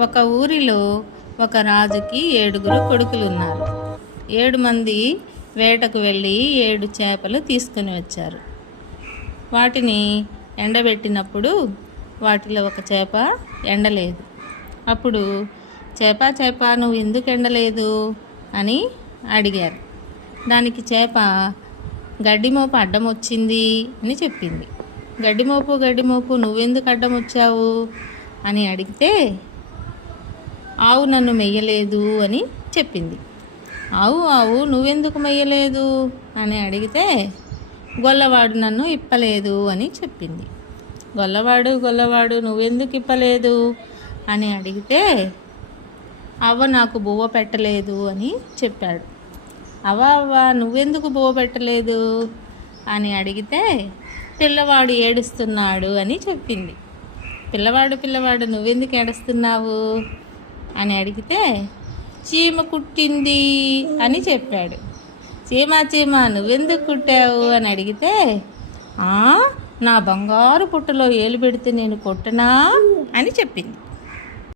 ఒక ఊరిలో ఒక రాజుకి 7 కొడుకులు ఉన్నారు. 7 మంది వేటకు వెళ్ళి 7 చేపలు తీసుకుని వచ్చారు. వాటిని ఎండబెట్టినప్పుడు వాటిలో ఒక చేప ఎండలేదు. అప్పుడు చేప నువ్వు ఎందుకు ఎండలేదు అని అడిగారు. దానికి చేప గడ్డిమోపు అడ్డం వచ్చింది అని చెప్పింది. గడ్డిమోపు నువ్వెందుకు అడ్డం వచ్చావు అని అడిగితే ఆవు నన్ను మెయ్యలేదు అని చెప్పింది. ఆవు నువ్వెందుకు మెయ్యలేదు అని అడిగితే గొల్లవాడు నన్ను ఇప్పలేదు అని చెప్పింది. గొల్లవాడు నువ్వెందుకు ఇప్పలేదు అని అడిగితే అవ్వ నాకు బువ్వ పెట్టలేదు అని చెప్పాడు. అవ్వ నువ్వెందుకు బువ్వ పెట్టలేదు అని అడిగితే పిల్లవాడు ఏడుస్తున్నాడు అని చెప్పింది. పిల్లవాడు నువ్వెందుకు ఏడుస్తున్నావు అని అడిగితే చీమ కుట్టింది అని చెప్పాడు. చీమ నువ్వెందుకు కుట్టావు అని అడిగితే నా బంగారు పుట్టలో ఏలు పెడితే నేను కొట్టనా అని చెప్పింది.